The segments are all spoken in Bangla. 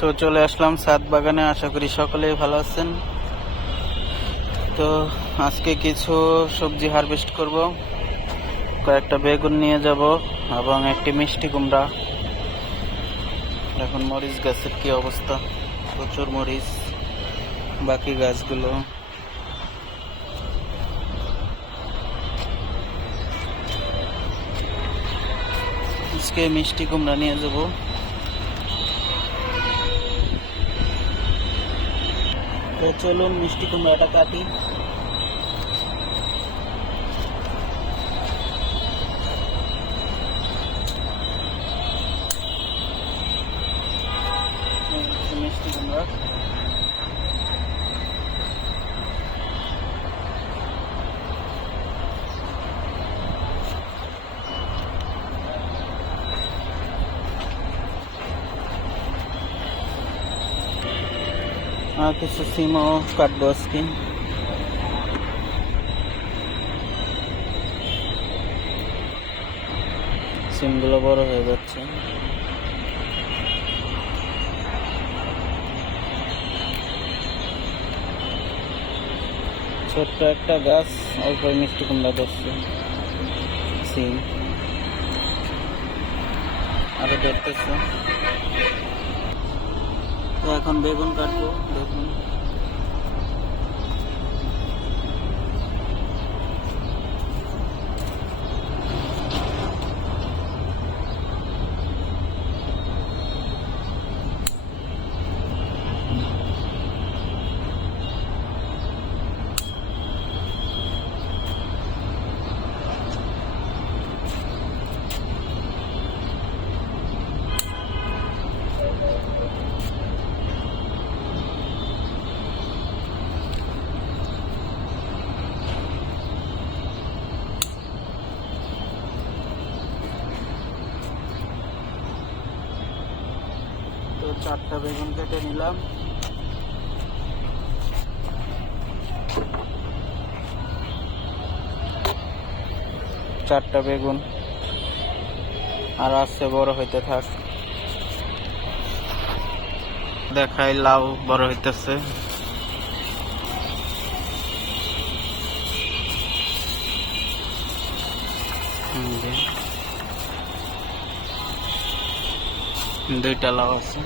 তো চলে আসলাম ছাদ বাগানে। আশা করি সকলেই ভালো আছেন। তো আজকে কিছু সবজি হারভেস্ট করব। কয়েকটা বেগুন নিয়ে যাব এবং একটি মিষ্টি কুমড়া। এখন মরিচ গাছের কি অবস্থা, প্রচুর মরিচ। বাকি গাছগুলো আজকে মিষ্টি কুমড়া নিয়ে যাব। তো চলুন মিষ্টি কুমড়াটা কাটি। মিষ্টি কুমড়া আর কিছু সিমও কাটবো আজকে। সিমগুলো বড় হয়ে যাচ্ছে। ছোট্ট একটা গাছ, অল্প মিষ্টি কুমড়া ধরছে। সিম আরো ধরতেছে। তো এখন বেগুন কাটবো। বেগুন তো 4টা বেগুন কেটে নিলাম। চারটা বেগুন আর আস্তে বড় হইতে থাক। দেখাই লাউ বড় হইতেছে। দুইটা লাউ আছে।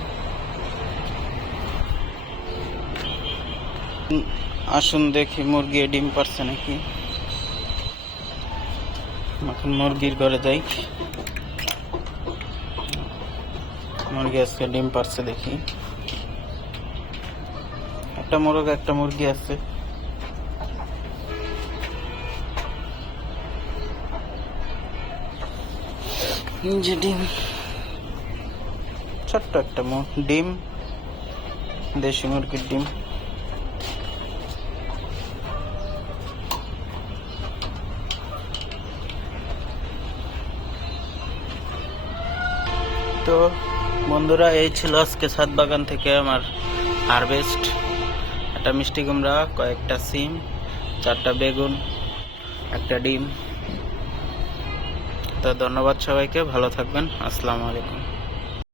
আসুন দেখি মুরগি ডিম পারছে নাকি। এখন মুরগির ঘরে যাই। মুরগি আজকে ডিম পারছে দেখি। একটা মোরগ একটা মুরগি আছে। যে ডিম, ছোট্ট একটা ডিম, দেশি মুরগির ডিম। তো বন্ধুরা, এই ছিল আজকে ছাদ বাগান থেকে আমার হারভেস্ট। একটা মিষ্টি কুমড়া, কয়েকটা সিম, 4টা বেগুন, একটা ডিম। তো ধন্যবাদ সবাইকে, ভালো থাকবেন। আসসালামু আলাইকুম।